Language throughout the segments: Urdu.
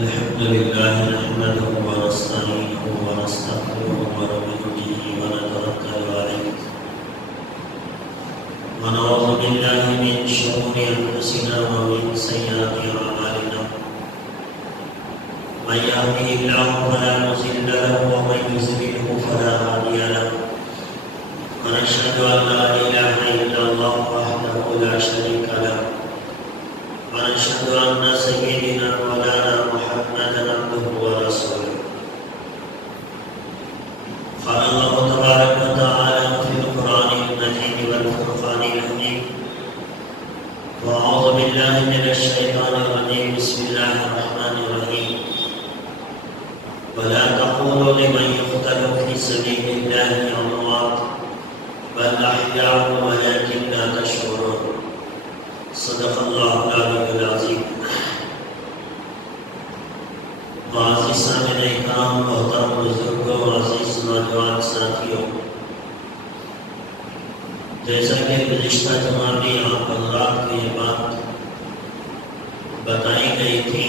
الحمد لله نحمده ونستعينه ونستغفره ونؤمن به ونتوكل عليه ونعوذ بالله من شرور انفسنا ومن سيئات اعمالنا من يهده الله فلا مضل له ومن يضلل فلا هادي له ونشهد ان لا اله الا الله وحده لا شريك له ونشهد ان سيدنا مولانا محمدا عبده ورسوله قال الله تبارك وتعالى في القران المجيد والفرقان الحميد واعوذ بالله من الشيطان الرجيم بسم الله الرحمن الرحيم ولا تقولوا لمن يقتل في سبيل الله اموات بل احياء ولكن لا تشعرون صدق اللہ العلی العظیم. عزیز سامعین کرام، محترم بزرگوں، عزیز نوجوان ساتھیوں، جیسا کہ گزشتہ جمعہ میں آپ حضرات کو یہ بات بتائی گئی تھی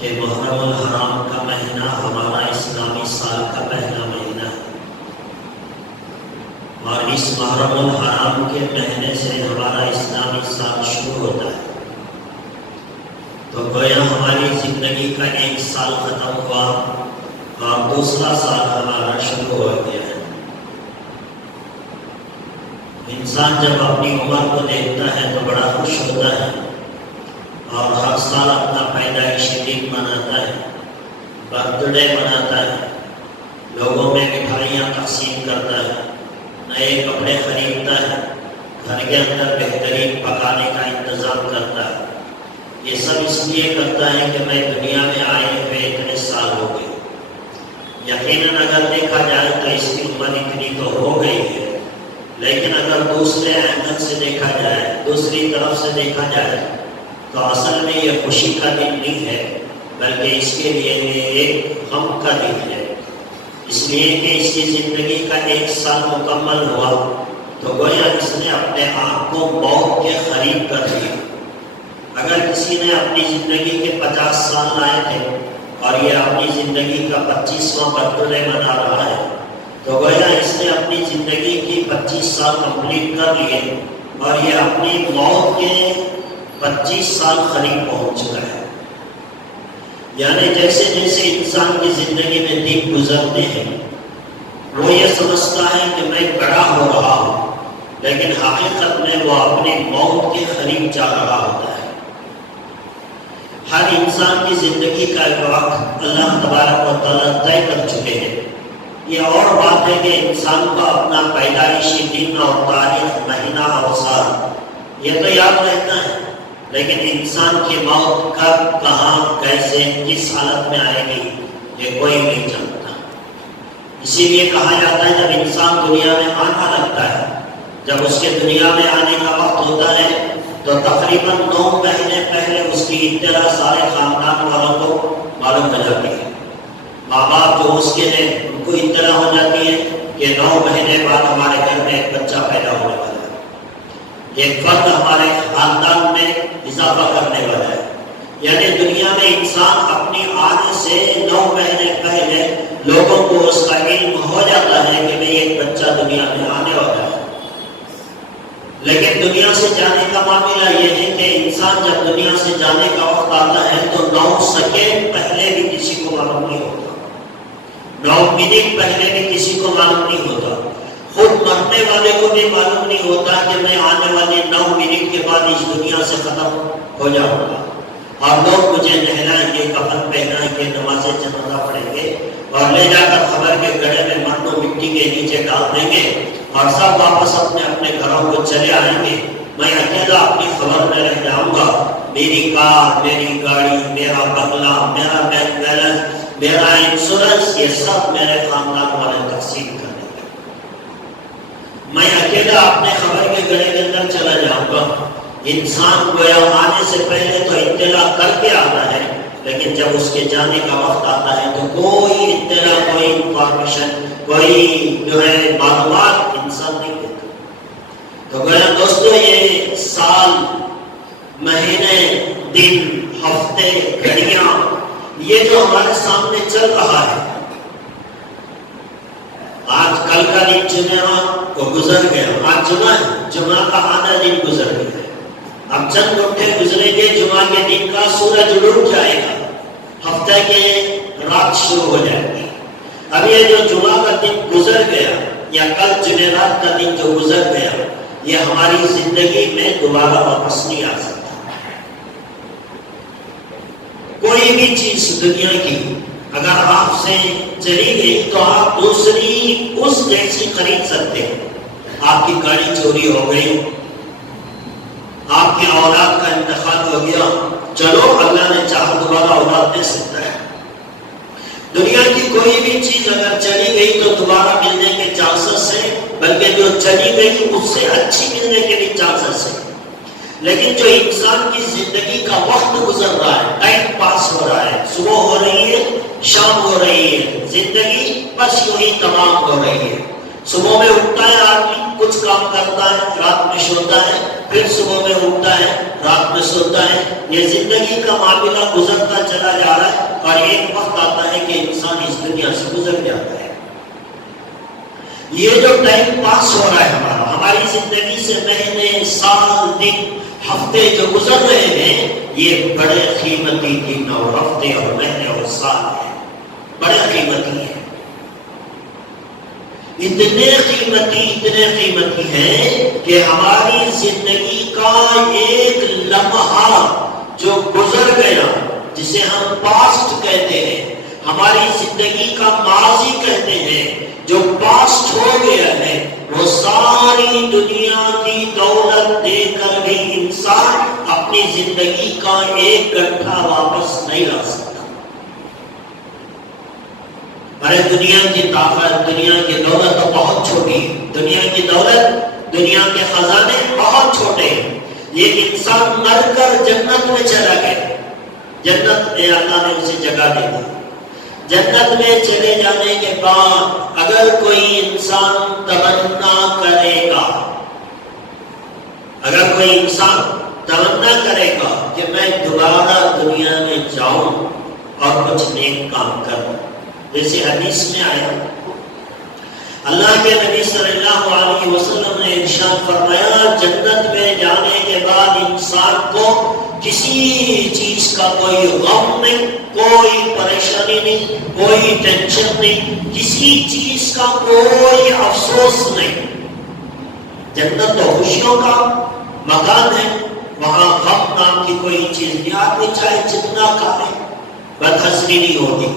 کہ محرم الحرام کا مہینہ ہمارا اسلامی سال کا پہلا مہینہ ہے، اور اس محرم الحرام کے مہینے سے ہمارا اسلامی سال شروع ہوتا ہے. تو گویا ہماری زندگی کا ایک سال ختم ہوا اور دوسرا سال ہمارا شروع ہو گیا ہے. انسان جب اپنی عمر کو دیکھتا ہے تو بڑا خوش ہوتا ہے اور ہر سال اپنا پیدائشی دن مناتا ہے، برتھ ڈے مناتا ہے، لوگوں میں مٹھائیاں تقسیم کرتا ہے، نئے کپڑے خریدتا ہے، گھر کے اندر بہترین پکانے کا انتظام کرتا ہے. یہ سب اس لیے کرتا ہے کہ میں دنیا میں آئے ہوئے اتنے سال ہو گئے. یقیناً اگر دیکھا جائے تو اس کی عمر اتنی تو ہو گئی ہے، لیکن اگر دوسرے اینگل سے دیکھا جائے، دوسری طرف سے دیکھا جائے تو اصل میں یہ خوشی کا دن نہیں ہے، بلکہ اس کے لیے ایک غم کا دن ہے. اس لیے کہ اس کی زندگی کا ایک سال مکمل ہوا تو گویا اس نے اپنے آپ کو موت کے قریب کر دیا. اگر کسی نے اپنی زندگی کے 50 سال لائے تھے اور یہ اپنی زندگی کا 25واں برتھ ڈے منا رہا ہے تو گویا اس نے اپنی زندگی کی 25 سال کمپلیٹ کر لیے اور یہ اپنی موت کے 25 سال قریب پہنچ چکا ہے. یعنی جیسے جیسے انسان کی زندگی میں دن گزرتے ہیں وہ یہ سمجھتا ہے کہ میں بڑا ہو رہا ہوں، لیکن حقیقت میں وہ اپنے موت کے قریب جا رہا ہوتا ہے. ہر انسان کی زندگی کا ایک وقت اللہ تبارک و تعالیٰ طے کر چکے ہیں. یہ اور بات ہے کہ انسان کو اپنا پیدائشی دن اور تاریخ، مہینہ اور سال یہ تو یاد رہتا ہے، لیکن انسان کی موت کب، کہاں، کیسے، کس حالت میں آئے گی یہ کوئی نہیں جانتا. اسی لیے کہا جاتا ہے جب انسان دنیا میں آنا لگتا ہے، جب اس کے دنیا میں آنے کا وقت ہوتا ہے تو تقریباً 9 مہینے پہلے اس کی اطلاع سارے خاندان والوں کو معلوم ہو جاتی ہے. ماں باپ جو اس کے ہیں ان کو اطلاع ہو جاتی ہے کہ 9 مہینے بعد ہمارے گھر میں ایک بچہ پیدا ہونے والا ہے، ایک فرد ہمارے خاندان میں اضافہ کرنے والا ہے. یعنی دنیا میں انسان اپنی آنے سے 9 مہینے پہلے لوگوں کو اس کا علم ہو جاتا ہے کہ میں ایک بچہ دنیا میں آنے والا ہے. لیکن دنیا سے جانے کا معاملہ یہ ہے کہ انسان جب دنیا سے جانے کا وقت آتا ہے تو 9 سیکنڈ پہلے بھی کسی کو معلوم نہیں ہوتا، 9 منٹ پہلے بھی کسی کو معلوم نہیں ہوتا. خود مرنے والے کو بھی معلوم نہیں ہوتا کہ میں آنے والے 9 منٹ کے بعد اس دنیا سے ختم ہو جاؤں گا. اور لوگ مجھے نہلائیں گے، کفن پہنائیں گے، نماز جنازہ پڑھیں گے اور لے جا کر قبر کے گڑھے میں مرد و مٹی کے نیچے ڈال دیں گے اور سب واپس اپنے اپنے گھروں کو چلے آئیں گے. میں اکیلا اپنی خبر میں رہ جاؤں گا. میری کار، میری گاڑی، میرا بنگلہ، میرا بینک بیلنس، میرا انشورنس، یہ سب میرے خاندان والے تقسیم کر دیں گے. میں اکیلا اپنے خبر کے گڑھے کے اندر چلا جاؤں گا. انسان گویا آنے سے پہلے تو اطلاع کر کے آتا ہے، لیکن جب اس کے جانے کا وقت آتا ہے تو کوئی اطلاع، کوئی انفارمیشن، کوئی جو ہے معلومات انسان نہیں دیتا. تو گویا دوستو یہ سال، مہینے، دن، ہفتے، گھڑیاں یہ جو ہمارے سامنے چل رہا ہے، آج کل کا دن جمعہ کو گزر گیا، آج جمعہ ہے، جمعہ کا آدھا دن گزر گیا، اب چند گھنٹے گزرے گے، جمعہ کے دن کا سورج ڈوب جائے گا، ہفتہ کے رات شروع ہو جائے گی۔ اب یہ جو جمعہ کا دن گزر گیا یا کل جمعرات کا دن جو گزر گیا، یہ ہماری زندگی میں دوبارہ واپس نہیں آ سکتا۔ کوئی بھی چیز دنیا کی اگر آپ سے چلی گئی تو آپ دوسری اس جیسی خرید سکتے ہیں۔ آپ کی گاڑی چوری ہو گئی، آپ کی اولاد کا انتقال ہو گیا، چلو اللہ نے چاہا دوبارہ اولاد دے سکتا ہے۔ دنیا کی کوئی بھی چیز اگر چلی گئی تو دوبارہ ملنے کے چانسز ہیں، بلکہ جو چلی گئی اس سے اچھی ملنے کے بھی چانسز ہیں۔ لیکن جو انسان کی زندگی کا وقت گزر رہا ہے، ٹائم پاس ہو رہا ہے، صبح ہو رہی ہے، شام ہو رہی ہے، زندگی بس یوں ہی تمام ہو رہی ہے۔ صبح میں اٹھتا ہے آدمی، کچھ کام کرتا ہے، رات میں سوتا ہے، پھر صبح میں اٹھتا ہے، رات میں سوتا ہے۔ یہ زندگی کا معاملہ گزرتا چلا جا رہا ہے، اور ایک وقت آتا ہے کہ انسان اس دنیا سے گزر جاتا ہے۔ یہ جو ٹائم پاس ہو رہا ہے ہماری زندگی سے، مہینے، سال، دن، ہفتے جو گزر رہے ہیں، یہ بڑے قیمتی دن اور ہفتے اور مہینے اور سال ہیں، بڑے قیمتی ہیں، اتنے قیمتی ہیں کہ ہماری زندگی کا ایک لمحہ جو گزر گیا، جسے ہم پاسٹ کہتے ہیں، ہماری زندگی کا ماضی کہتے ہیں، جو پاسٹ ہو گیا ہے، وہ ساری دنیا کی دولت دے کر بھی انسان اپنی زندگی کا ایک گھنٹہ واپس نہیں لا سکتا۔ ارے دنیا کی طاقت، دنیا کی دولت تو بہت چھوٹی ہے، دنیا کی دولت، دنیا کے خزانے بہت چھوٹے ہیں۔ یہ انسان مر کر جنت میں چلا گیا، جنت میں اللہ نے اسے جگہ دے دی۔ جنت میں چلے جانے کے بعد اگر کوئی انسان تمنا کرے گا، اگر کوئی انسان تمنا کرے گا کہ میں دوبارہ دنیا میں جاؤں اور کچھ نیک کام کروں، جیسے حدیث میں آیا، اللہ کے نبی صلی اللہ علیہ وسلم نے ارشاد فرمایا، جنت میں جانے کے بعد انسان کو کسی چیز کا کوئی غم نہیں، کوئی پریشانی نہیں، کوئی ٹینشن نہیں، کسی چیز کا کوئی افسوس نہیں۔ جنت تو خوشیوں کا مکان ہے، وہاں غم نام کی کوئی چیز نہیں، آدمی چاہے جتنا کھائے بدحضری نہیں ہوگی،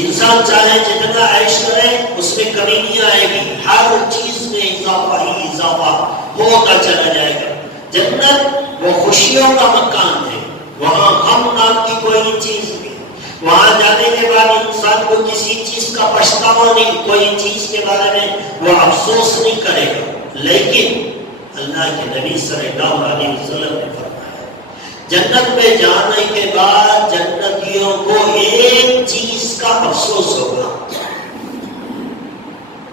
انسان چاہے جتنا عیش کرے اس میں کمی نہیں آئے گی، ہر چیز میں اضافہ ہی اضافہ ہوتا چلا جائے گا۔ جنت وہ خوشیوں کا مکان ہے، وہاں غم نام کی کوئی چیز نہیں، وہاں جانے کے بعد انسان کو کسی چیز کا پچھتاوا نہیں، کوئی چیز کے بارے میں وہ افسوس نہیں کرے گا۔ لیکن اللہ کے نبی صلی اللہ علیہ وسلم نے فرمایا، جنت میں جانے کے بعد جنتیوں کو ایک چیز کا افسوس ہوگا،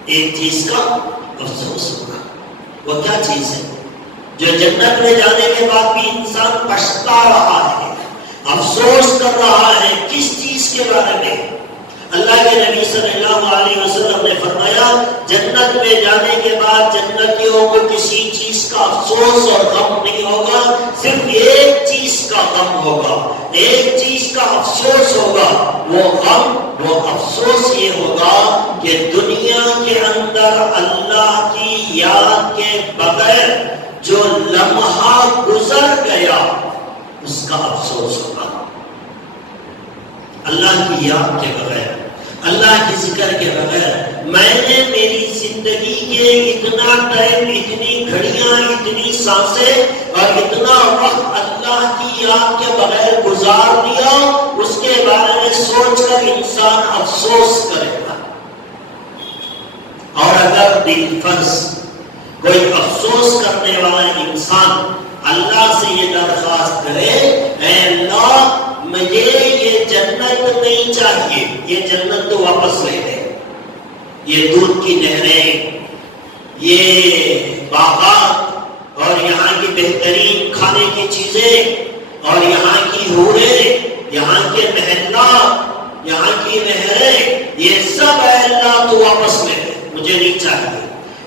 ایک چیز کا افسوس ہوگا۔ وہ کیا چیز ہے؟ جو جنت میں جانے کے بعد بھی انسان پچھتا رہا ہے، افسوس کر رہا ہے، کس چیز کے بارے میں؟ اللہ کے نبی صلی اللہ علیہ وسلم نے فرمایا، جنت میں جانے کے بعد جنتیوں کو کسی چیز کا افسوس اور غم نہیں ہوگا، صرف ایک چیز کا غم ہوگا، ایک چیز کا افسوس ہوگا۔ وہ غم، وہ افسوس یہ ہوگا کہ دنیا کے اندر اللہ کی یاد کے بغیر جو لمحہ گزر گیا اس کا افسوس ہوگا۔ اللہ کی یاد کے بغیر، اللہ کے ذکر کے بغیر میں نے میری زندگی کے اتنا ٹائم، اتنی گھڑیاں، اتنی سانسیں اور اتنا وقت اللہ کی یاد کے بغیر گزار دیا، اس کے بارے میں سوچ کر انسان افسوس کرے گا۔ اور اگر بالفرض کوئی افسوس کرنے والا انسان اللہ سے یہ درخواست کرے، اے اللہ مجھے یہ جنت نہیں چاہیے، یہ جنت تو واپس لے دے، یہ دودھ کی نہریں، یہ باغات اور یہاں کی بہترین کھانے کی چیزیں اور یہاں کی حوریں یہاں کے محلات، یہاں کی نہریں، یہ سب اے اللہ تو واپس لے لے، مجھے نہیں چاہیے،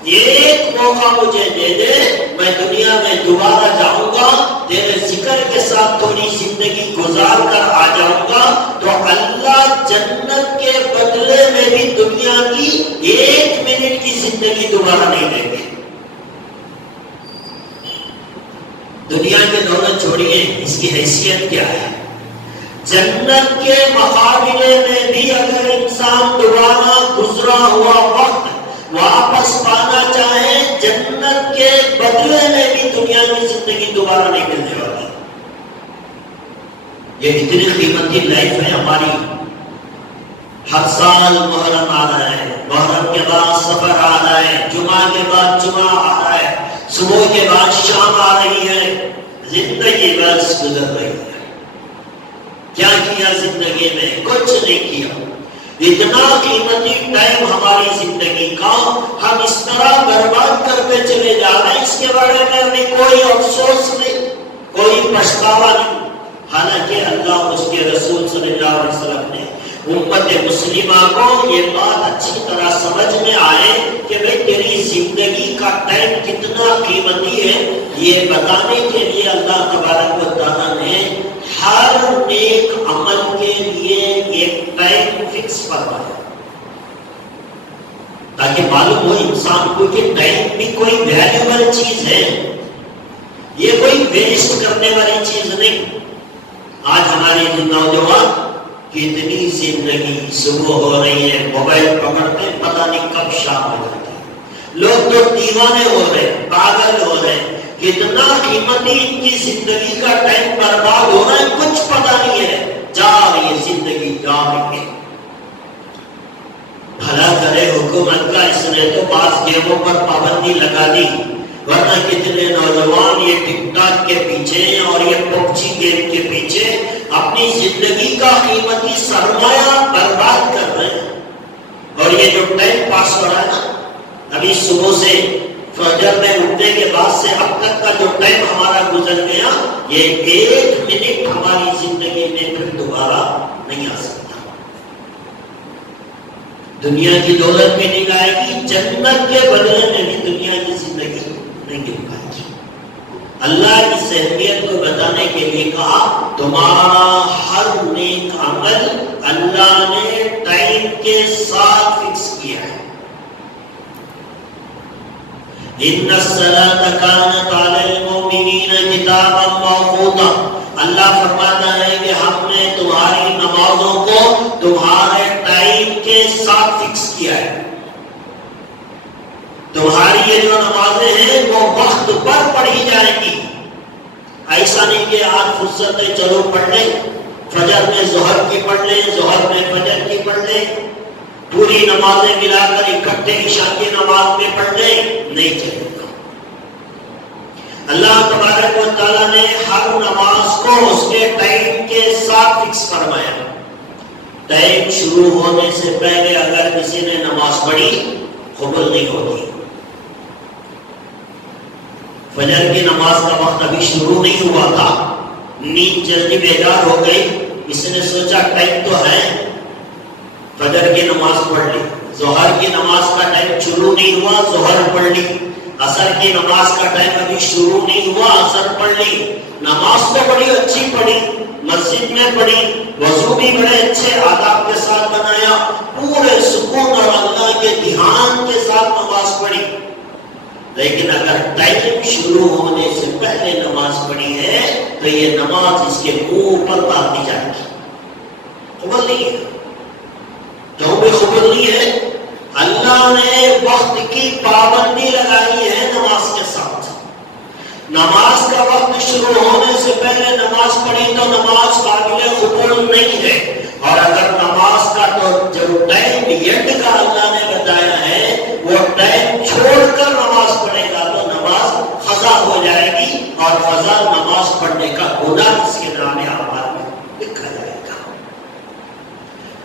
ایک موقع مجھے دے دے، میں دنیا میں دوبارہ جاؤں گا، تیرے ذکر کے ساتھ تھوڑی زندگی گزار کر آ جاؤں گا، تو اللہ جنت کے بدلے میں بھی دنیا کی 1 منٹ کی زندگی دوبارہ نہیں دیں گے۔ دنیا کے دولت چھوڑیے، اس کی حیثیت کیا ہے؟ جنت کے مقابلے میں بھی اگر انسان دوبارہ گزرا ہوا وقت واپس پانا چاہے، جنت کے بدلے میں بھی دنیا کی زندگی دوبارہ نہیں ملنے والی۔ یہ اتنی قیمتی لائف ہے ہماری۔ ہر سال محرم آ رہا ہے، محرم کے بعد سفر آ رہا ہے، جمعہ کے بعد جمعہ آ رہا ہے، صبح کے بعد شام آ رہی ہے، زندگی بس گزر رہی ہے۔ کیا کیا زندگی میں؟ کچھ نہیں کیا۔ اتنا قیمتی ٹائم ہماری زندگی کا ہم اس طرح برباد کرتے چلے جا رہے ہیں، اس کے بارے میں ہمیں کوئی افسوس نہیں، کوئی پچھتاوا نہیں۔ حالانکہ اللہ اس کے رسول صلی اللہ علیہ وسلم نے امت مسلمہ کو یہ بات اچھی طرح سمجھ میں آئے کہ بھئی تیری زندگی کا ٹائم کتنا قیمتی ہے، یہ بتانے کے لیے اللہ تبارک و تعالیٰ نے ہر نیک عمل کے لیے ایک ٹائم فکس فرمایا، تاکہ معلوم ہو انسان کو کہ ٹائم بھی کوئی ویلیوبل چیز ہے، یہ کوئی ویسٹ کرنے والی چیز نہیں۔ آج ہماری نوجوان کتنی زندگی صبح ہو رہی ہے، موبائل پکڑتے پتہ نہیں کب شام ہو جاتی ہے، لوگ تو دیوانے ہو رہے، پاگل ہو رہے، کتنا قیمتی ان کی زندگی کا ٹائم برباد ہو رہا ہے، کچھ پتہ نہیں ہے، جا رہی ہے زندگی، جا رہی ہے۔ بھلا کرے حکومت کا، اس نے تو بعض گیموں پر پابندی لگا دی، ورنہ کتنے نوجوان یہ ٹک ٹاک کے پیچھے اور یہ پب جی گیم کے پیچھے اپنی زندگی کا قیمتی سرمایہ برباد کر رہے ہیں۔ اور یہ جو ٹائم پاس ہو رہا ہے نا، ابھی صبح سے فجر میں اٹھنے کے بعد سے اب تک کا جو ٹائم ہمارا گزر گیا، یہ 1 منٹ ہماری زندگی میں پھر دوبارہ نہیں آ سکتا۔ دنیا کی دولت بھی نہیں آئے گی، جنت کے بدلے میں بھی دنیا کی زندگی نہیں مل پائے گی۔ اللہ کی اہمیت کو بتانے کے لیے کہا تمہارا ہر نیک عمل اللہ نے ٹائم کے ساتھ فکس کیا ہے۔ ان الصلاۃ کانت علی المؤمنین کتابا موقوتا، اللہ فرماتا ہے کہ ہم نے تمہاری نمازوں کو تمہارے ٹائم کے ساتھ فکس کیا ہے۔ تمہاری یہ جو نمازیں ہیں وہ وقت پر پڑھی جائیں گی، ایسا نہیں کہ آج فرصت ہے چلو پڑھ لیں، فجر میں ظہر کی پڑھ لیں، ظہر میں فجر کی پڑھ لیں، پوری نمازیں ملا کر اکٹھے عشاء کی نماز میں پڑھ لیں، نہیں چلے گا۔ اللہ تبارک و تعالیٰ نے ہر نماز کو اس کے ٹائم کے ساتھ فکس فرمایا۔ ٹائم شروع ہونے سے پہلے اگر کسی نے نماز پڑھی قبول نہیں ہوتی۔ فجر کی نماز کا وقت ابھی شروع نہیں ہوا تھا، نیند جلدی بیدار ہو گئی، اس نے سوچا ٹائم تو ہے، فجر کی نماز پڑھ لی، ظہر کی نماز کا ٹائم شروع نہیں ہوا، ظہر پڑھ لی، عصر کی نماز کا ٹائم ابھی شروع نہیں ہوا، عصر پڑھ لی۔ نماز تو بڑی اچھی پڑھی، مسجد میں پڑھی، وضو بھی بڑے اچھے آداب کے ساتھ بنایا، پورے سکون اور اللہ کے دھیان کے ساتھ نماز پڑھی، لیکن اگر ٹائم شروع ہونے سے پہلے نماز پڑھی ہے تو یہ نماز اس کے منہ پر مار دی جائے گی، قبول نہیں ہے۔ کیوں بھی قبول نہیں ہے؟ اللہ نے وقت کی پابندی لگائی ہے نماز کے ساتھ۔ نماز کا وقت شروع ہونے سے پہلے نماز پڑھی تو نماز قابل قبول نہیں ہے، اور اگر نماز کا تو جو ٹائم اینڈ کا اللہ نے بتایا ہے وہ ٹائم چھوڑ کر نماز پڑھے گا تو نماز قضا ہو جائے گی، اور قضا نماز پڑھنے کا گناہ اس کے نام اعمال میں لکھا جائے گا۔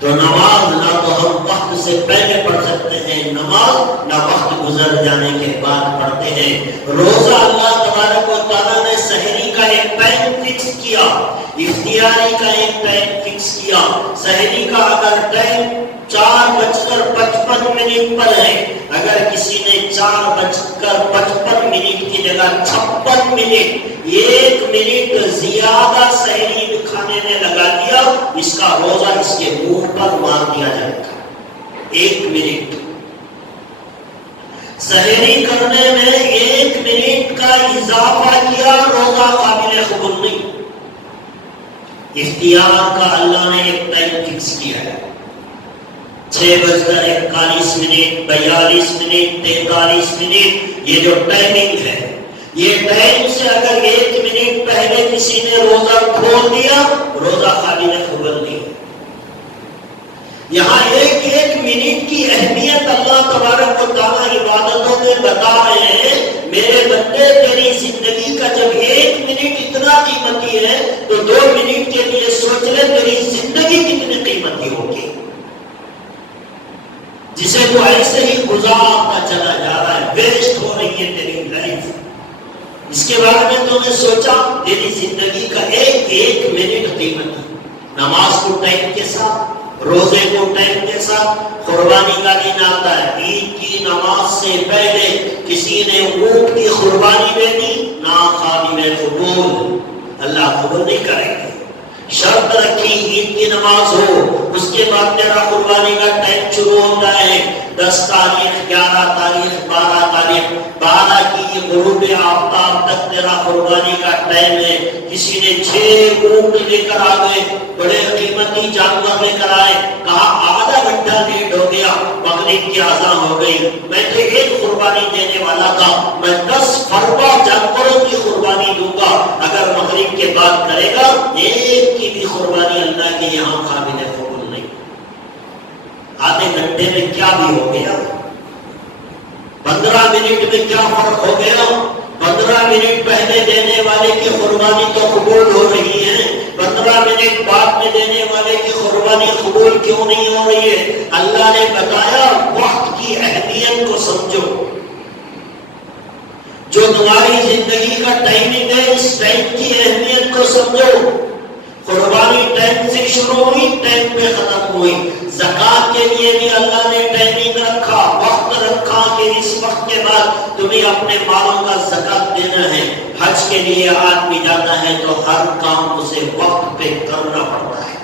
تو نماز نہ تو ہم وقت سے پہلے پڑھ سکتے ہیں نماز، نہ وقت گزر جانے کے بعد پڑھتے ہیں۔ روزہ اللہ تبارک و تعالیٰ نے سحری کا ایک ٹائم فکس کیا، افطاری کا ایک ٹائم سحری کا اگر ٹائم 4:55 پر ہے، اگر کسی نے 4:55 کی جگہ 56 منٹ 1 منٹ زیادہ سحری کھانے میں لگا دیا، اس کا روزہ اس کے منہ پر مار دیا جائے گا۔ 1 منٹ سحری کرنے میں 1 منٹ کا اضافہ کیا، روزہ قابل قبول نہیں۔ اختیار کا اللہ نے ایک ٹائم فکس کیا ہے، 6:41 منٹ، 42 منٹ، 43 منٹ، یہ جو ٹائمنگ ہے، یہ ٹائم سے اگر 1 منٹ پہلے کسی نے روزہ کھول دیا، روزہ قابل قبول نہیں۔ یہاں ایک منٹ کی اہمیت اللہ تبارک و تعالیٰ عبادتوں میں بتا رہے ہیں۔ میرے بندے، تیری زندگی کا جب 1 منٹ اتنا قیمتی ہے تو 2 منٹ کے لیے سوچ لے تیری زندگی کتنی قیمتی ہوگی، جسے تو ایسے ہی گزارتا چلا جا رہا ہے، ویسٹ ہو رہی ہے تیری لائف۔ اس کے بارے میں تو نے سوچا، تیری زندگی کا ایک منٹ قیمتی۔ نماز کو ٹائم کے ساتھ، روزے کو ٹائم کے ساتھ، قربانی کا دن آتا ہے، عید کی نماز سے پہلے کسی نے اونٹ کی قربانی دے دی، ناقابل قبول، اللہ قبول نہیں کرے گا۔ شرط رکھی عید کی نماز ہو، اس کے بعد تیرا قربانی کا ٹائم شروع ہوتا ہے، 10 تاریخ، 11 تاریخ، 12 تاریخ، 12 کی غروب آفتاب تک تیرا قربانی کا ٹائم ہے۔ کسی نے 6 اونٹ لے کر آ گئے، بڑے قیمتی جانور لے کر آئے، کہا آدھا گھنٹہ لیٹ ہو گیا، مغرب کی اذان ہو گئی، میں تو ایک قربانی دینے والا تھا، میں 10 فربا جانوروں کی قربانی دوں گا، اگر مغرب کے بعد کرے گا ایک کی بھی قربانی اللہ کے یہاں قابل قبول نہیں۔ آدھے گھنٹے میں کیا بھی ہو گیا، 15 منٹ میں کیا فرق ہو گیا؟ 15 منٹ پہلے دینے والے کی قربانی تو قبول ہو رہی ہے، 15 منٹ بعد میں دینے والے کی قربانی قبول کیوں نہیں ہو رہی ہے؟ اللہ نے بتایا وقت کی اہمیت کو سمجھو، جو تمہاری زندگی کا ٹائمنگ ہے، اس ٹائم کی اہمیت کو سمجھو۔ قربانی ٹائم سے شروع ہوئی، ٹائم پہ ختم ہوئی۔ زکات کے لیے بھی اللہ نے ٹائمنگ رکھا، وقت رکھا کہ اس وقت کے بعد تمہیں اپنے مالوں کا زکات دینا ہے۔ حج کے لیے آدمی جاتا ہے تو ہر کام اسے وقت پہ کرنا پڑتا ہے۔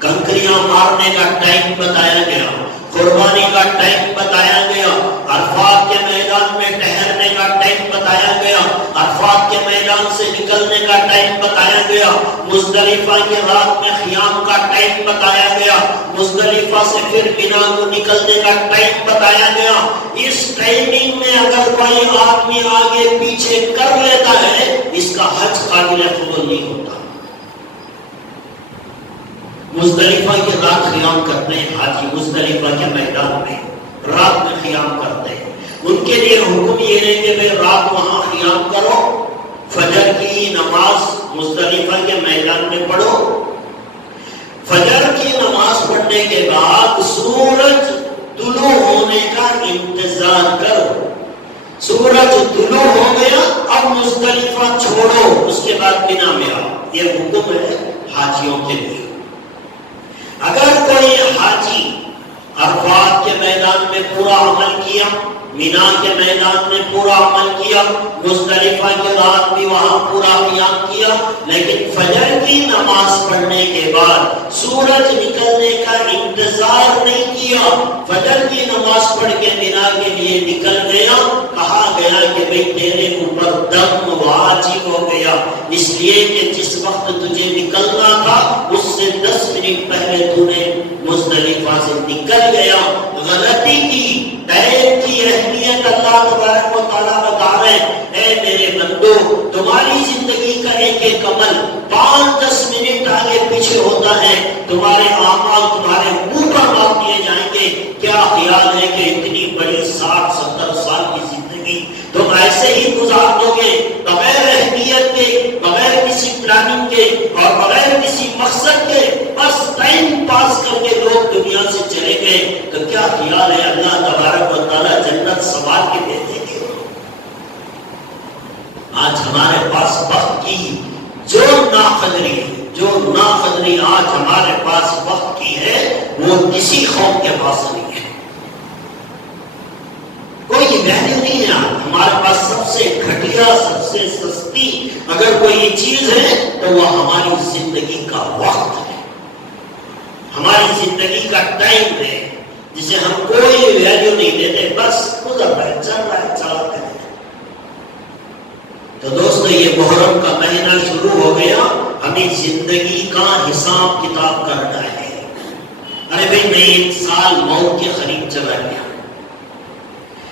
کنکریاں مارنے کا ٹائم بتایا گیا، قربانی کا ٹائم بتایا گیا، عرفات کے میدان میں ٹہرنے کا ٹائم بتایا گیا، عرفات کے میدان سے نکلنے کا ٹائم بتایا گیا، مزدلفہ کی رات میں قیام کا ٹائم بتایا گیا، مزدلفہ سے پھر مینا کو نکلنے کا ٹائم بتایا گیا۔ اس ٹائمنگ میں اگر کوئی آدمی آگے پیچھے کر لیتا ہے، اس کا حج قابل قبول نہیں ہوتا۔ مزدلفہ کی رات قیام کرتے ہیں حاجی، مزدلفہ کے میدان میں رات میں قیام کرتے ہیں، ان کے لیے حکم یہ ہے کہ بھئی رات وہاں قیام کرو، فجر کی نماز مزدلفہ کے میدان میں پڑھو، فجر کی نماز پڑھنے کے بعد سورج طلوع ہونے کا انتظار کرو، سورج طلوع ہو گیا اب مزدلفہ چھوڑو، اس کے بعد مینا میں آؤ۔ یہ حکم ہے حاجیوں کے لیے۔ اگر کوئی حاجی عرفات کے میدان میں پورا عمل کیا، مینا کے میدان میں پورا عمل کیا، مزدلفہ کی رات بھی وہاں پورا قیام کیا، لیکن فجر کی نماز پڑھنے کے بعد سورج نکلنے کا انتظار نہیں کیا، فجر کی نماز پڑھ کے مینا کے لیے نکل گیا، کہا گیا کہ بھئی تیرے اوپر دم واجب ہو گیا، اس لیے کہ جس وقت تجھے نکلنا تھا اس سے 10 منٹ پہلے تو نے مزدلفہ سے نکل گیا، غلطی کی۔ ٹائم کی اہمیت اللہ تبارک و تعالیٰ بتا رہے ہیں، اے میرے بندو، تمہاری زندگی کا ایک ایک عمل 5-10 منٹ آگے پیچھے ہوتا ہے، تمہارے اعمال تمہارے منہ پر مار دیے جائیں گے۔ کیا خیال ہے کہ اتنی بڑی 60-70 سال کی زندگی تم ایسے ہی گزار دو گے، بغیر اہمیت کے، بغیر کسی پلاننگ کے اور بغیر کسی مقصد کے، بس ٹائم پاس کر کے لوگ دنیا سے چلے گئے؟ تو کیا خیال ہے اللہ تبارک و تعالیٰ جنت سنبھال کے دے دیں گے؟ آج ہمارے پاس وقت کی جو ناقدری ہے، جو ناقدری آج ہمارے پاس وقت کی ہے وہ کسی قوم کے پاس نہیں ہے. کوئی ویلیو نہیں ہے. ہمارے پاس سب سے گھٹیا، سب سے سستی اگر کوئی چیز ہے تو وہ ہماری زندگی کا وقت ہے، ہماری زندگی کا ٹائم ہے، جسے ہم کوئی ویلیو نہیں دیتے. بس گزر رہا ہے، چل رہا ہے، چلاتے ہیں. تو دوستو یہ محرم کا مہینہ شروع ہو گیا، ہمیں زندگی کا حساب کتاب کرنا ہے. ارے بھائی میں ایک سال موت کے قریب چلا گیا،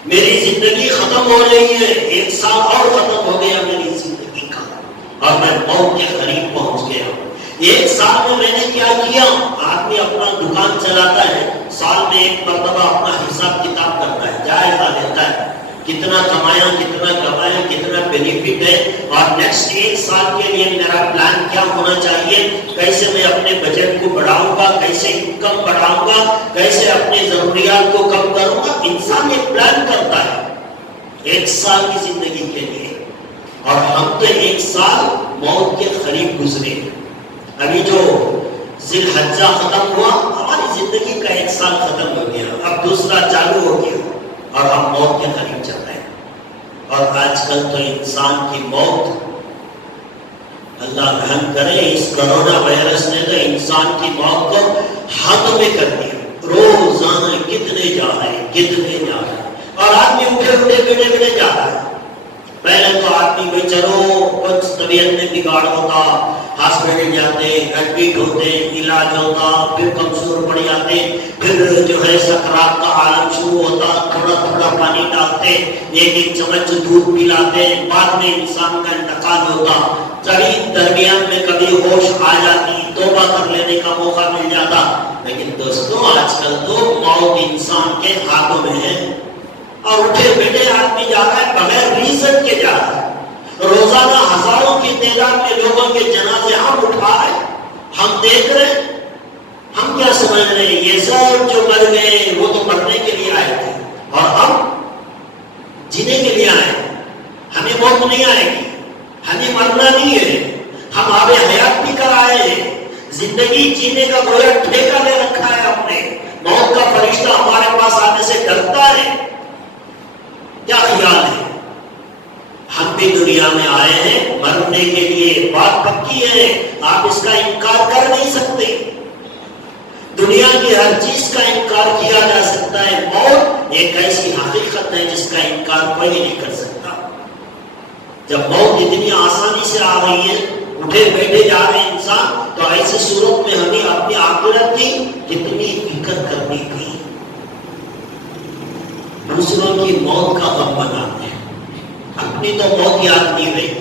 میری زندگی ختم ہو رہی ہے، ایک سال اور ختم ہو گیا میری زندگی کا، اور میں موت کے قریب پہنچ گیا. ایک سال میں نے کیا کیا؟ آدمی اپنا دکان چلاتا ہے، سال میں ایک مرتبہ اپنا حساب کتاب کرتا ہے، جائزہ لیتا ہے کتنا کمایا، کتنا بینیفٹ ہے، اور نیکسٹ ایک سال کے لیے میرا پلان کیا ہونا چاہیے، کیسے میں اپنے بجٹ کو بڑھاؤں گا، کیسے انکم بڑھاؤں گا، کیسے اپنی ضروریات کو کم کروں گا. انسان ایک پلان کرتا ہے ایک سال کی زندگی کے لیے، اور ہم تو ایک سال موت کے قریب گزرے. ابھی جو ذی الحجہ ختم ہوا، ہماری زندگی کا ایک سال ختم ہو گیا، اب دوسرا چالو ہو گیا اور ہم موت کے قریب چل رہے ہیں. اور آج کل تو انسان کی موت، اللہ رحم کرے، اس کرونا وائرس نے تو انسان کی موت کو ہاتھ میں کر دیا. روزانہ کتنے جا رہے اور آدمی اٹھے بیٹھے جا رہا ہے. پہلے تو آدمی بھائی چلو کچھ طبیعت میں بگاڑ ہوتا، ہاسپٹل جاتے، ایڈمٹ ہوتے، علاج ہوتا، پھر کمزور پڑ جاتے، پھر جو ہے سکرات کا عالم شروع ہوتا، تھوڑا تھوڑا پانی ڈالتے، ایک چمچ دودھ پلاتے، بعد میں انسان کا انتقال ہوتا. درمیان میں کبھی ہوش آ جاتی، توبہ کر لینے کا موقع مل جاتا. لیکن دوستوں آج کل تو موت انسان کے ہاتھوں میں ہے، اور اٹھے بیٹھے آدمی جا رہا ہے، بغیر ریزن کے جا رہا ہے. روزانہ ہزاروں کی تعداد میں لوگوں کے جنازے ہم اٹھا رہے ہیں، ہم دیکھ رہے ہیں. ہم کیا سمجھ رہے ہیں یہ سب جو مر گئے وہ تو مرنے کے لیے آئے تھے، اور ہم جینے کے لیے آئے. ہمیں موت نہیں آئے گی، ہمیں مرنا نہیں ہے. ہم آب حیات بھی کر آئے ہیں، زندگی جینے کا گویا ٹھیکہ لے رکھا ہے ہم نے. موت کا فرشتہ ہمارے پاس آنے سے ڈرتا ہے. کیا خیال ہے؟ ہم بھی دنیا میں آئے ہیں مرنے کے لیے، بات پکی ہے، آپ اس کا انکار کر نہیں سکتے. دنیا کی ہر چیز کا انکار کیا جا سکتا ہے، موت ایک ایسی حقیقت ہے جس کا انکار کوئی نہیں کر سکتا. جب موت اتنی آسانی سے آ رہی ہے، اٹھے بیٹھے جا رہے ہیں انسان، تو ایسی صورت میں ہمیں اپنی آخرت کی کتنی فکر کرنی تھی. دوسروں کی موت کا غم بناتے ہیں، اپنی تو موت یاد نہیں رہی،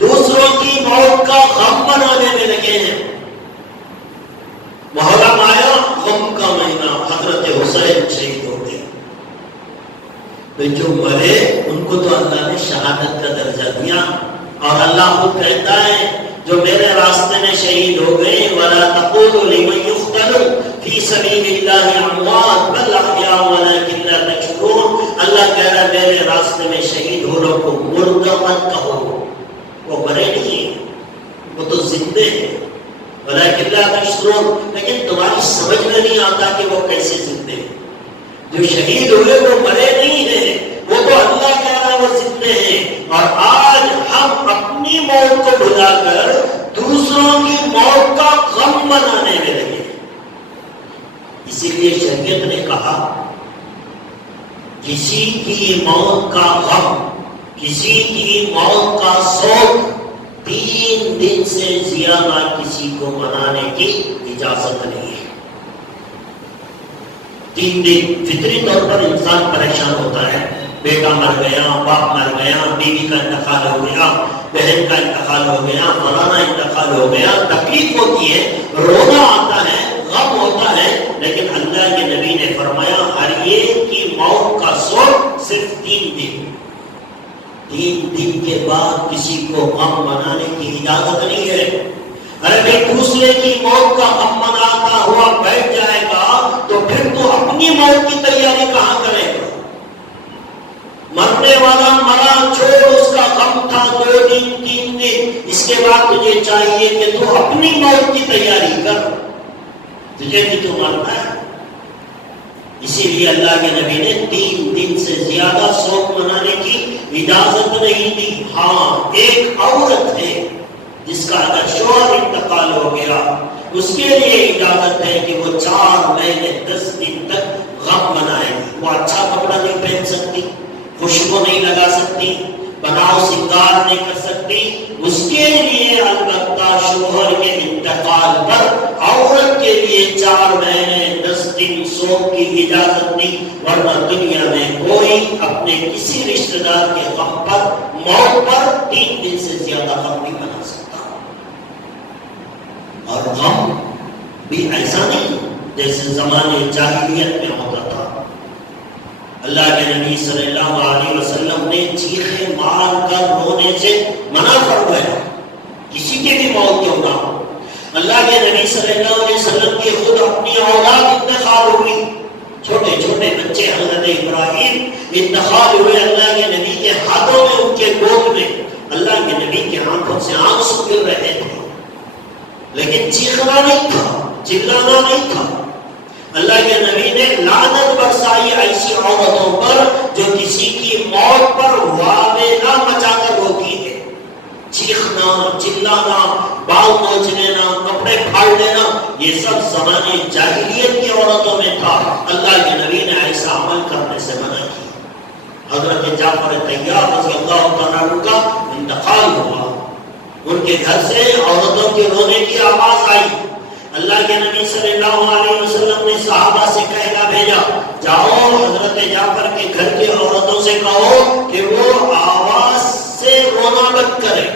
دوسروں کی موت کا غم بنانے میں لگے ہیں. محرم آیا، غم کا مہینہ، حضرت حسین شہید ہو گئے. تو جو مرے ان کو تو اللہ نے شہادت کا درجہ دیا، اور اللہ خود کہتا ہے جو میرے راستے میں شہید ہو گئے، وَلَا تَقُولُوا لِمَن يُقْتَلُ فِي سَبِيلِ اللَّهِ أَمْوَاتٌ بَلْ أَحْيَاءٌ وَلَٰكِن لَّا تَشْعُرُونَ. اللہ کہہ رہا ہے میرے راستے میں شہید ہو رہو کو مردہ مت کہو، وہ مرے نہیں ہیں، وہ تو زندے ہیں. وَلَٰكِن لَّا تَشْعُرُونَ، لیکن تمہاری سمجھ میں نہیں آتا کہ وہ کیسے زندے ہیں. جو شہید ہوئے وہ مرے نہیں ہیں، وہ تو اللہ کہہ رہا ہے وہ زندے ہیں. اور آج ہم اپنی موت کو بھلا کر دوسروں کی موت کا غم بنانے میں لگے. اسی لیے شریعت نے کہا کسی کی موت کا غم، کسی کی موت کا سوگ 3 دن سے زیادہ کسی کو منانے کی اجازت نہیں ہے. 3 دن فطری طور پر انسان پریشان ہوتا ہے، بیٹا مر گیا، باپ مر گیا، بیوی کا انتقال ہو گیا، بہن کا انتقال ہو گیا، فلانا انتقال ہو گیا، تکلیف ہوتی ہے، رونا آتا ہے، غم ہوتا ہے. لیکن اللہ کے نبی نے فرمایا ہر ایک کی موت کا سوگ صرف 3 دن. 3 دن کے بعد کسی کو غم منانے کی اجازت نہیں ہے. ارے بھائی دوسرے کی موت کا غم مناتا ہوا بیٹھ جائے گا تو پھر تو اپنی موت کی تیاری کہاں کرے گا؟ مرنے والا مرا، چھوڑ، اس کا غم تھا 2 دن 3 دن، اس کے بعد تجھے چاہیے کہ تو اپنی موت کی تیاری کر، تجھے بھی تو مرنا ہے۔ اسی لیے اللہ کے نبی نے 3 دن سے زیادہ شوق منانے کی اجازت نہیں دی۔ ہاں، ایک عورت ہے جس کا اگر شوہر انتقال ہو گیا، اس کے لیے اجازت ہے کہ وہ 4 مہینے 10 دن تک غم منائے گی۔ وہ اچھا کپڑا نہیں پہن سکتی، خوشبو نہیں لگا سکتی، بناؤ سنگار نہیں کر سکتی۔ اس کے لیے البتہ شوہر کے انتقال پر عورت کے لیے 4 مہینے 10 دن شوق کی اجازت نہیں، ورنہ دنیا میں کوئی اپنے کسی رشتہ دار کے غم پر، موت پر 3 دن سے زیادہ غم نہیں منا سکتا۔ اور غم بھی ایسا نہیں جیسے زمانے جاہلیت میں ہوتا تھا۔ اللہ کے نبی صلی اللہ علیہ وسلم نے چیخیں مار کر رونے سے منع فرمایا، کسی کی بھی موت کیوں نہ ہو۔ اللہ کے نبی صلی اللہ علیہ وسلم کی خود اپنی اولاد انتقال ہوئی، چھوٹے چھوٹے بچے حضرت ابراہیم انتقال ہوئے اللہ کے نبی کے ہاتھوں میں، ان کے گود میں۔ اللہ کے نبی کے آنکھوں سے آنسو گر رہے تھے، لیکن چیخنا نہیں تھا، چلانا نہیں تھا۔ اللہ کے نبی نے لعنت برسائی ایسی عورتوں پر جو کسی کی موت پر واویلا مچا کر روتی ہے۔ چیخنا، چلانا، بال نوچ لینا، کپڑے پھاڑ لینا، یہ سب زمانے جاہلیت کی عورتوں میں تھا۔ اللہ کے نبی نے ایسا عمل کرنے سے منع کیا۔ حضرت جعفر طیار رضی اللہ تعالیٰ عنہ کا انتقال ہوا، ان کے گھر سے عورتوں کے رونے کی آواز آئی۔ اللہ کے نبی صلی اللہ علیہ وسلم نے صحابہ سے کہنا بھیجا، جاؤ حضرت جعفر کے گھر کی عورتوں سے کہو کہ وہ آواز سے رونا مت کرے۔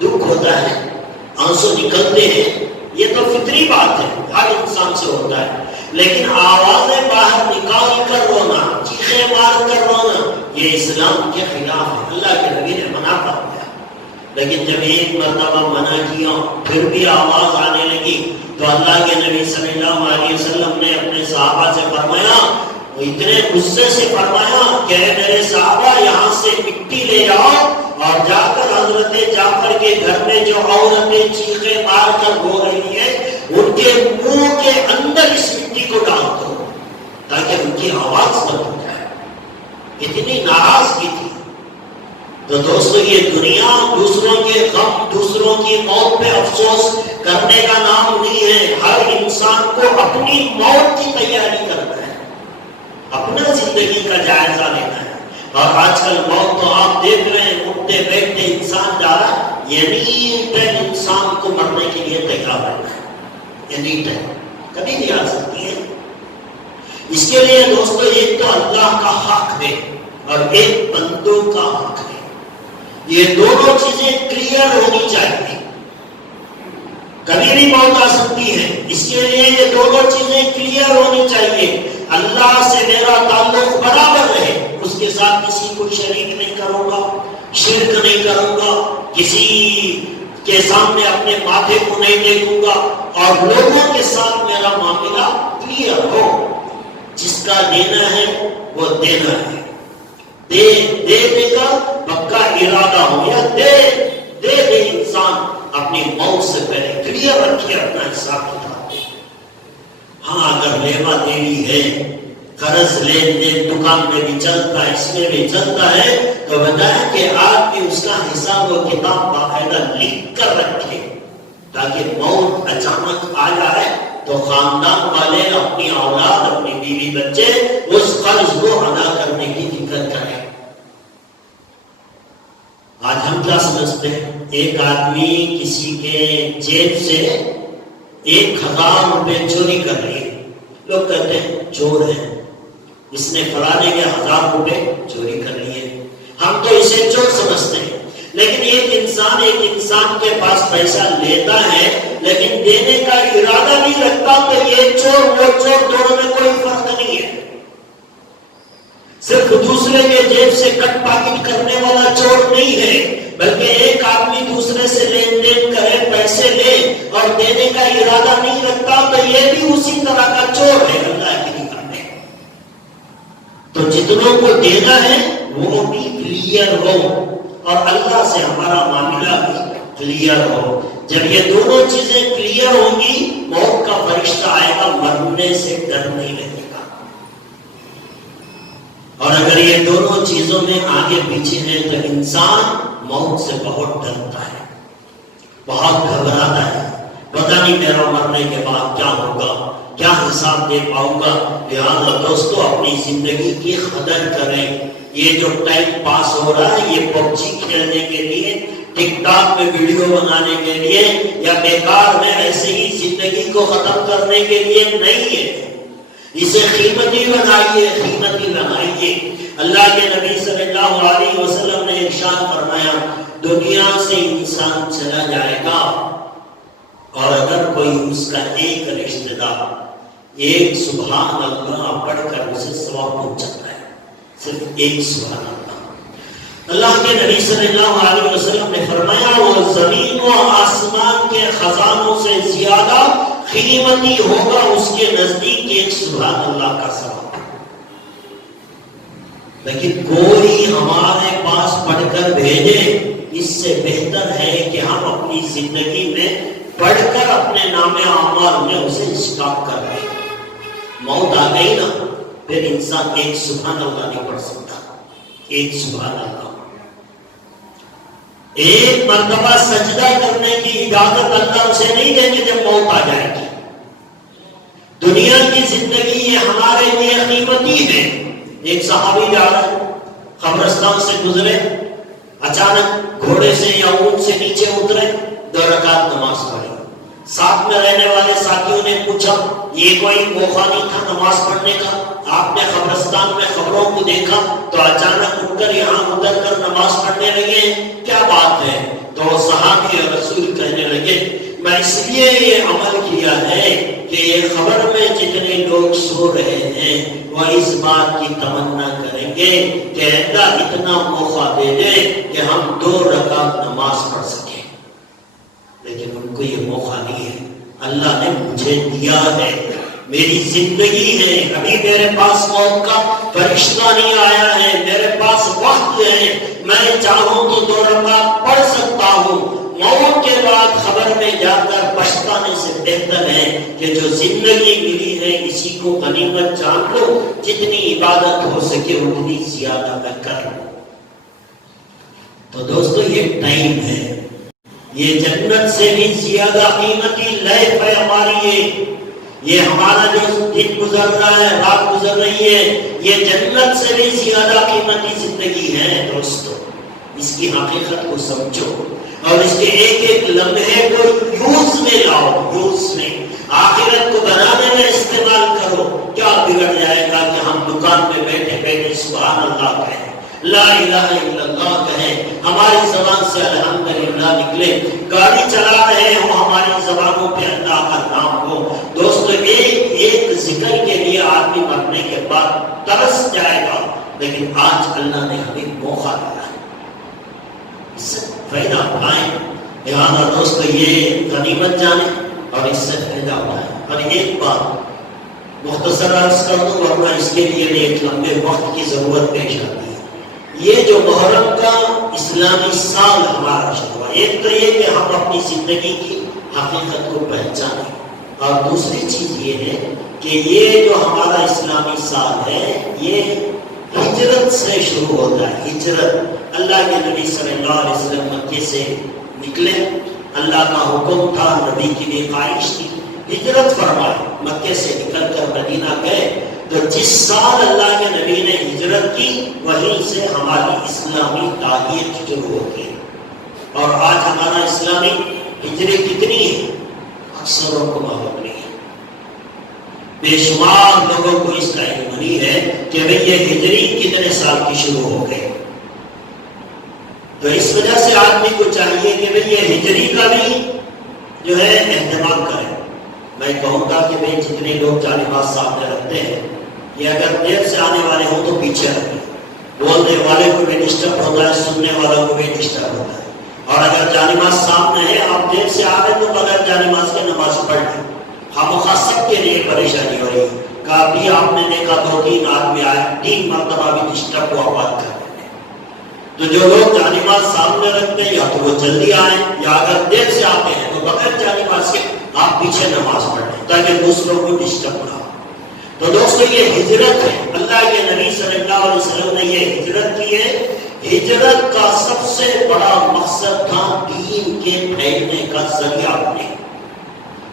دکھ ہوتا ہے، آنسو نکلتے ہیں، یہ تو فطری بات ہے، ہر انسان سے ہوتا ہے، لیکن آوازیں باہر نکال کر رونا، چیخیں مار کر رونا، یہ اسلام کے خلاف ہے۔ اللہ کے نبی نے منع فرمایا، لیکن جب ایک مرتبہ منع کیا پھر بھی آواز آنے لگی تو اللہ کے نبی صلی اللہ علیہ وسلم نے اپنے صحابہ سے فرمایا، وہ اتنے غصے سے فرمایا کہ میرے صحابہ یہاں سے مٹی لے جاؤ اور جا کر حضرت جعفر کے گھر میں جو عورتیں چیخیں مار کر رو رہی ہیں ان کے منہ کے اندر اس مٹی کو ڈال دو تاکہ ان کی آواز بند ہو جائے۔ اتنی ناراضگی تھی۔ تو دوستو، یہ دنیا دوسروں کے غم، دوسروں کی موت پہ افسوس کرنے کا نام نہیں ہے۔ ہر انسان کو اپنی موت کی تیاری کرنا ہے، اپنا زندگی کا جائزہ لینا ہے۔ اور آج کل موت تو آپ دیکھ رہے ہیں، اٹھتے بیٹھتے انسان جا رہا ہے، یہ نہیں کہ انسان کو مرنے کے لیے تیار رہنا ہے، یہ نہیں ہے، کبھی بھی آ سکتی ہے۔ اس کے لیے دوستو ایک تو اللہ کا حق ہے اور ایک بندوں کا حق ہے، یہ دونوں چیزیں کلیئر ہونی چاہیے۔ کبھی بھی موت آ سکتی ہے، اس کے لیے یہ دونوں چیزیں کلیئر ہونی چاہیے۔ اللہ سے میرا تعلق برابر رہے، اس کے ساتھ کسی کو شریک نہیں کروں گا، شرک نہیں کروں گا، کسی کے سامنے اپنے ماتھے کو نہیں دیکھوں گا، اور لوگوں کے ساتھ میرا معاملہ کلیئر ہو۔ جس کا دینا ہے وہ دینا ہے، دینے کا پکا ارادہ ہو، یا دے انسان اپنی موت سے پہلے کلیئر رکھے اپنا حساب کتاب۔ ہاں، اگر لیوا دیوی ہے، قرض لین دین دکان میں بھی چلتا ہے، اس میں بھی چلتا ہے، تو بتایا کہ آپ بھی اس کا حساب و کتاب باقاعدہ لکھ کر رکھے تاکہ موت اچانک آ جائے تو خاندان والے، اپنی اولاد، اپنی بیوی بچے اس قرض کو ادا کرنے کی فکر کریں۔ آج ہم کیا سمجھتے ہیں؟ ایک آدمی کسی کے جیب سے 1000 روپے چوری کر لیے، لوگ کہتے ہیں چور ہے، اس نے فلانے کے 1000 روپے چوری کر لیے، ہم تو اسے چور سمجھتے ہیں۔ لیکن ایک انسان کے پاس پیسہ لیتا ہے لیکن دینے کا ارادہ نہیں رکھتا، تو یہ چور وہ چور دونوں میں کوئی فرق نہیں ہے۔ صرف دوسرے کے جیب سے کٹ پاکٹ کرنے والا چور نہیں ہے، بلکہ ایک آدمی دوسرے سے لین دین کرے، پیسے لے اور دینے کا ارادہ نہیں رکھتا، تو یہ بھی اسی طرح کا چور ہے اللہ کی نگاہ میں۔ تو جتنوں کو دینا ہے وہ بھی کلیئر ہو، اور اللہ سے ہمارا معاملہ بھی کلیئر ہو. جب یہ دونوں چیزیں کلیئر ہوں گی موت کا فرشتہ آئے گا, مرنے سے ڈر نہیں رہے گا. اور اگر یہ دونوں چیزوں میں آگے پیچھے ہیں تو انسان موت سے بہت ڈرتا ہے, بہت گھبراتا ہے. پتہ نہیں میرا مرنے کے بعد کیا ہوگا, کیا حساب دے پاؤں گا. لہٰذا دوستو اپنی زندگی کی قدر کریں. یہ جو ٹائم پاس ہو رہا ہے یہ پب جی کھیلنے کے لیے, ٹک ٹاک میں ویڈیو بنانے کے لیے یا بیکار میں ایسے ہی زندگی کو ختم کرنے کے لیے نہیں ہے. اسے قیمتی بنائیے, قیمتی بنائیے. اللہ کے نبی صلی اللہ علیہ وسلم نے ارشاد فرمایا دنیا سے انسان چلا جائے گا اور اگر کوئی اس کا ایک رشتہ دار ایک سبحان اللہ پڑھ کر اسے ثواب پہنچاتا ہے, صرف ایک سبحان اللہ. اللہ کے نبی صلی اللہ علیہ وسلم نے فرمایا وہ زمین و آسمان کے خزانوں سے زیادہ قیمتی ہوگا اس کے نزدیک ایک سبحان اللہ کا ثواب. لیکن کوئی ہمارے پاس پڑھ کر بھیجے اس سے بہتر ہے کہ ہم اپنی زندگی میں پڑھ کر اپنے نام اعمال میں اسے اسٹاپ کر رہے ہیں. موت آ گئی نا, پھر انسان ایک سبحان اللہ نہیں پڑھ سکتا. ایک سبحان اللہ, ایک مرتبہ سجدہ کرنے کی اجازت اللہ اسے نہیں دیں گے جب موت آ جائے گی. دنیا کی زندگی یہ ہمارے لیے قیمتی ہے. ایک صحابی جا رہے قبرستان سے گزرے, اچانک گھوڑے سے یا اونٹ سے نیچے اترے, 2 رکعت نماز پڑھی. ساتھ میں رہنے والے ساتھیوں نے پوچھا یہ کوئی موقع نہیں تھا نماز پڑھنے کا, آپ نے قبرستان میں خبروں کو دیکھا تو اچانک اٹھ کر یہاں اتر کر نماز پڑھنے لگے, کیا بات ہے؟ تو صحابی رسول کہنے لگے میں اس لیے یہ عمل کیا ہے کہ یہ خبر میں جتنے لوگ سو رہے ہیں وہ اس بات کی تمنا کریں گے کہ اللہ اتنا موقع دے دے کہ ہم 2 رکعت نماز پڑھ سکیں. لیکن ان کو یہ موقع نہیں ہے. اللہ نے مجھے دیا ہے, میری زندگی ہے, ابھی میرے پاس موت کا فرشتہ نہیں آیا ہے, میرے پاس وقت ہے, میں چاہوں تو 2 رکعت پڑھ سکتا ہوں. موت کے بعد خبر میں جا کر پچھتانے سے بہتر ہے کہ جو زندگی ملی ہے اسی کو غنیمت جان لو, جتنی عبادت ہو سکے اتنی زیادہ میں کر لوں. تو دوستو یہ ٹائم ہے, یہ جنت سے بھی زیادہ قیمتی لائف ہے ہماری. یہ ہمارا جو دن گزر رہا ہے, رات گزر رہی ہے, یہ جنت سے بھی زیادہ قیمتی زندگی ہے. دوستو اس کی حقیقت کو سمجھو اور اس کے ایک ایک لمحے کو یوز میں لاؤ, یوز میں آخرت کو بنانے میں استعمال کرو. کیا بگڑ جائے گا کہ ہم دکان میں بیٹھے بیٹھے سبحان اللہ کہیں, لا الہ الا اللہ کہیں, ہماری زبان سے الحمدللہ نکلے, گاڑی چلا رہے ہوں ہماری زبانوں پہ اللہ کا نام ہو. دوستو ایک ایک ذکر کے لیے آدمی مرنے کے بعد ترس جائے گا, لیکن آج اللہ نے ہمیں موقع دیا ہے, اس سے فائدہ اٹھائیں. لہٰذا دوستو یہ غنیمت جانے اور اس سے فائدہ اٹھائیں. اور ایک بات مختصر عرض کر دوں ورنہ اس کے لیے ایک لمبے وقت کی ضرورت پیش آتی ہے. یہ جو محرم کا اسلامی سال ہمارا شروع ہوا, ایک تو یہ کہ ہم اپنی زندگی کی حقیقت کو پہچانیں, اور دوسری چیز یہ ہے کہ یہ جو ہمارا اسلامی سال ہے یہ ہجرت سے شروع ہوتا ہے. ہجرت, اللہ کے نبی صلی اللہ علیہ وسلم مکے سے نکلے, اللہ کا حکم تھا, نبی کی بھی خواہش تھی, ہجرت فرمائے, مکے سے نکل کر مدینہ گئے. تو جس سال اللہ کے نبی نے ہجرت کی وہیں سے ہماری اسلامی تاریخ شروع ہوتی ہے. اور آج ہمارا اسلامی ہجری کتنی ہے اکثروں کو معلوم نہیں ہے. بے شمار لوگوں کو اس کا علم نہیں ہے کہ یہ ہجری کتنے سال کی شروع ہو گئے. تو اس وجہ سے آدمی کو چاہیے کہ یہ ہجری کا بھی جو ہے اہتمام کرے. میں کہوں گا کہ جتنے لوگ جانباز سامنے رکھتے ہیں یہ اگر دیر سے آنے والے ہوں تو پیچھے رکھیں. بولنے والے کو بھی ڈسٹرب ہوتا ہے, سننے والوں کو بھی ڈسٹرب ہوتا ہے. اور اگر جانباز سامنے ہے, آپ دیر سے آ رہے تو بغیر جانباز کے نماز پڑھ لیں. ہم سب کے لیے پریشانی ہو رہی ہے. کافی آپ نے دیکھا 2-3 آدمی آئے, 3 مرتبہ بھی ڈسٹرب ہوا بات کرنے میں. تو جو لوگ جانماز سامنے رکھتے ہیں یا تو وہ جلدی آئیں یا اگر دیر سے آتے ہیں تو بغیر جانماز کے آپ پیچھے نماز پڑھیں تاکہ دوسروں کو ڈسٹرب نہ ہو۔ تو دوستو یہ ہجرت ہے، اللہ کے نبی صلی اللہ علیہ وسلم نے یہ ہجرت کی ہے۔ ہجرت کا سب سے بڑا مقصد تھا دین کے پھیلنے کا ذریعہ بنے۔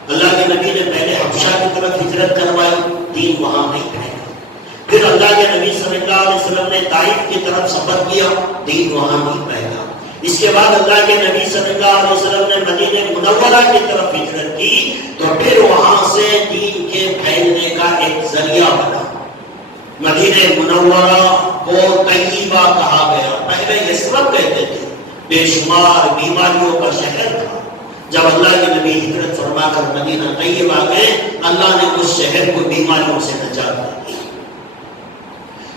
اللہ کے نبی نے پہلے حبشہ کی طرف ہجرت کروائی، دین وہاں نہیں پھیلا۔ پھر اللہ کے نبی صلی اللہ علیہ وسلم نے طائف کی طرف سفر کیا، دین وہاں نہیں پھیلا۔ اس کے بعد اللہ کے نبی صلی اللہ علیہ وسلم نے مدینہ منورہ کی طرف ہجرت کی تو پھر وہاں سے دین کے پھیلنے کا ایک ذریعہ بنا۔ مدینہ منورہ کو طیبہ کہا گیا، پہلے یثرب کہتے تھے، بے شمار بیماریوں کا شہر تھا۔ جب اللہ کے نبی ہجرت فرما کر مدینہ طیبہ گئے، اللہ نے اس شہر کو بیماریوں سے نجات دی۔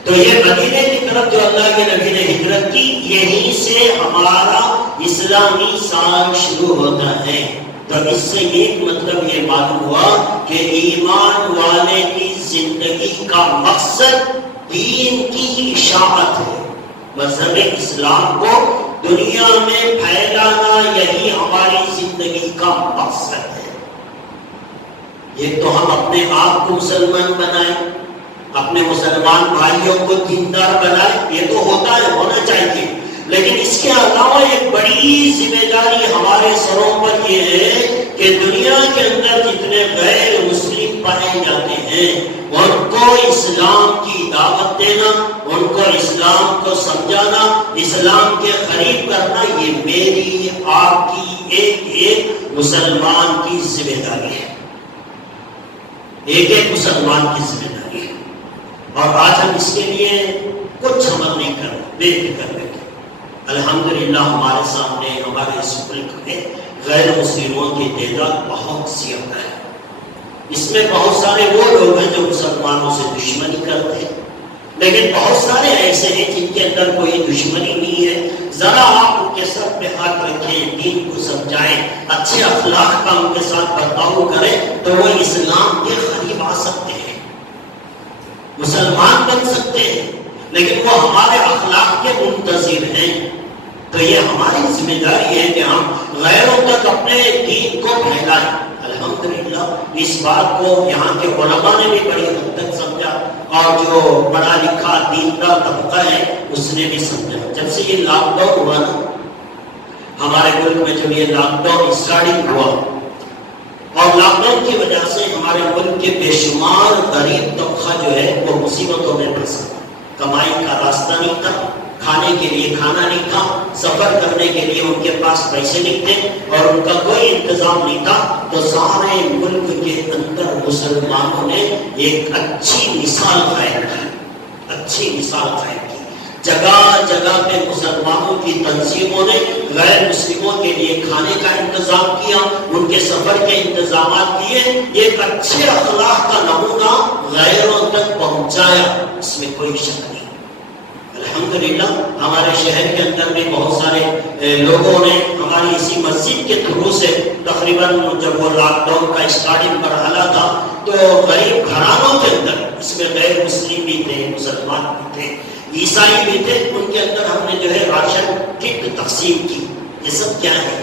تو یہ مدینے کی طرف جو اللہ کے نبی نے ہجرت کی، یہیں سے ہمارا اسلامی سال شروع ہوتا ہے۔ تو اس سے ایک مطلب یہ معلوم ہوا کہ ایمان والے کی زندگی کا مقصد دین کی اشاعت ہے، مذہب اسلام کو دنیا میں پھیلانا، یہی ہماری زندگی کا مقصد ہے۔ یہ تو ہم اپنے آپ کو مسلمان بنائیں، اپنے مسلمان بھائیوں کو دیندار بنائے، یہ تو ہوتا ہے، ہونا چاہیے، لیکن اس کے علاوہ ایک بڑی ذمہ داری ہمارے سروں پر یہ ہے کہ دنیا کے اندر جتنے غیر مسلم پائے جاتے ہیں ان کو اسلام کی دعوت دینا، ان کو اسلام کو سمجھانا، اسلام کے قریب کرنا، یہ میری آپ کی ایک مسلمان کی ذمہ داری ہے، ایک مسلمان کی ذمہ داری ہے۔ اور آج ہم اس کے لیے کچھ عمل نہیں کر رہے، بے فکر رہے۔ الحمدللہ ہمارے سامنے ہمارے اس ملک میں غیر مسلموں کی تعداد بہت زیادہ ہے۔ اس میں بہت سارے وہ لوگ ہیں جو مسلمانوں سے دشمنی کرتے ہیں، لیکن بہت سارے ایسے ہیں جن کے اندر کوئی دشمنی نہیں ہے۔ ذرا آپ ان کے سر پہ ہاتھ رکھیں، دین کو سمجھائیں، اچھے اخلاق کا ان کے ساتھ برتاؤ کریں تو وہ اسلام کے قریب آ سکتے ہیں، مسلمان بن سکتے ہیں، لیکن وہ ہمارے اخلاق کے منتظر ہیں۔ تو یہ ہماری ذمہ داری ہے کہ ہم غیروں تک اپنے دین کو پھیلائیں۔ الحمدللہ اس بات کو یہاں کے علماء نے بھی بڑی حد تک سمجھا، اور جو پڑھا لکھا دیندار طبقہ ہے اس نے بھی سمجھا۔ جب سے یہ لاک ڈاؤن ہوا نا ہمارے ملک میں، جب یہ لاک ڈاؤن اسٹارٹنگ ہوا اور لاک ڈاؤن کی وجہ سے ہمارے ملک کے بے شمار غریب طبقہ جو ہے وہ مصیبتوں میں پھنسا، کمائی کا راستہ نہیں تھا، کھانے کے لیے کھانا نہیں تھا، سفر کرنے کے لیے ان کے پاس پیسے نہیں تھے اور ان کا کوئی انتظام نہیں تھا۔ تو سارے ملک کے اندر مسلمانوں نے ایک اچھی مثال قائم کی، اچھی مثال قائم کی۔ جگہ جگہ پہ مسلمانوں کی تنظیموں نے غیر مسلموں کے لیے کھانے کا انتظام کیا، ان کے سفر کے انتظامات کیے، ایک اچھے اخلاق کا نمونہ غیروں تک پہنچایا، اس میں کوئی شک نہیں۔ الحمدللہ ہمارے شہر کے اندر بھی بہت سارے لوگوں نے ہماری اسی مسجد کے تھرو سے تقریباً جب وہ لاک ڈاؤن کا اسٹارٹنگ مرحلہ تھا تو غریب گھرانوں کے اندر، اس میں غیر مسلم بھی تھے، مسلمان بھی تھے، عیسائی بھی تھے، ان کے اندر ہم نے جو ہے راشن کٹ تقسیم کی۔ یہ سب کیا ہے؟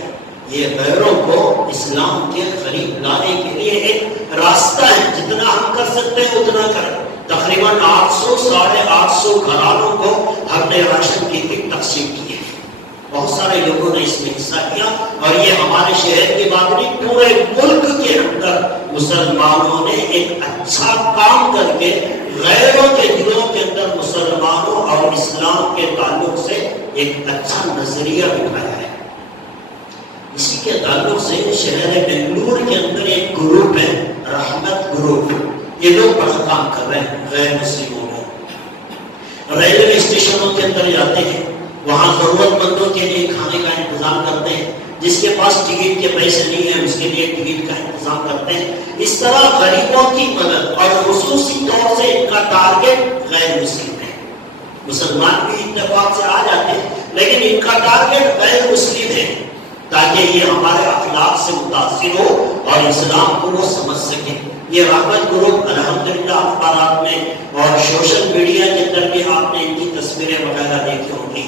یہ غیروں کو اسلام کے قریب لانے کے لیے ایک راستہ ہے، جتنا ہم کر سکتے ہیں اتنا کریں۔ تقریباً 800 ساڑھے 800 گھرانوں کو ہم نے راشن کی کٹ تقسیم کی ہے۔ بہت سارے لوگوں نے اس میں حصہ کیا، اور یہ ہمارے شہر کی بات نہیں، پورے ملک کے اندر مسلمانوں نے ایک اچھا کام کر کے غیروں کے دلوں کے اندر مسلمانوں اور اسلام کے تعلق سے ایک اچھا نظریہ بٹھایا ہے۔ اسی کے تعلق سے شہر بنگلور کے اندر ایک گروپ ہے، رحمت گروپ، یہ لوگ بڑا کام کر رہے ہیں غیر مسلموں میں۔ ریلوے اسٹیشنوں کے اندر جاتے ہیں، وہاں ضرورت مندوں کے لیے کھانے کا انتظام کرتے ہیں، جس کے پاس ٹکٹ کے پیسے نہیں ہیں اس کے لیے ٹکٹ کا انتظام کرتے ہیں۔ اس طرح غریبوں کی مدد، اور خصوصی طور سے ان کا ٹارگٹ غیر مسلم ہے۔ مسلمان بھی اتفاق سے آ جاتے ہیں، لیکن ان کا ٹارگٹ غیر مسلم ہے، تاکہ یہ ہمارے اخلاق سے متاثر ہو اور اسلام کو وہ سمجھ سکے۔ یہ رحمت گروپ الحمدللہ اخبارات میں اور سوشل میڈیا کے اندر بھی آپ نے ان کی تصویریں وغیرہ دیکھی ہوں گی۔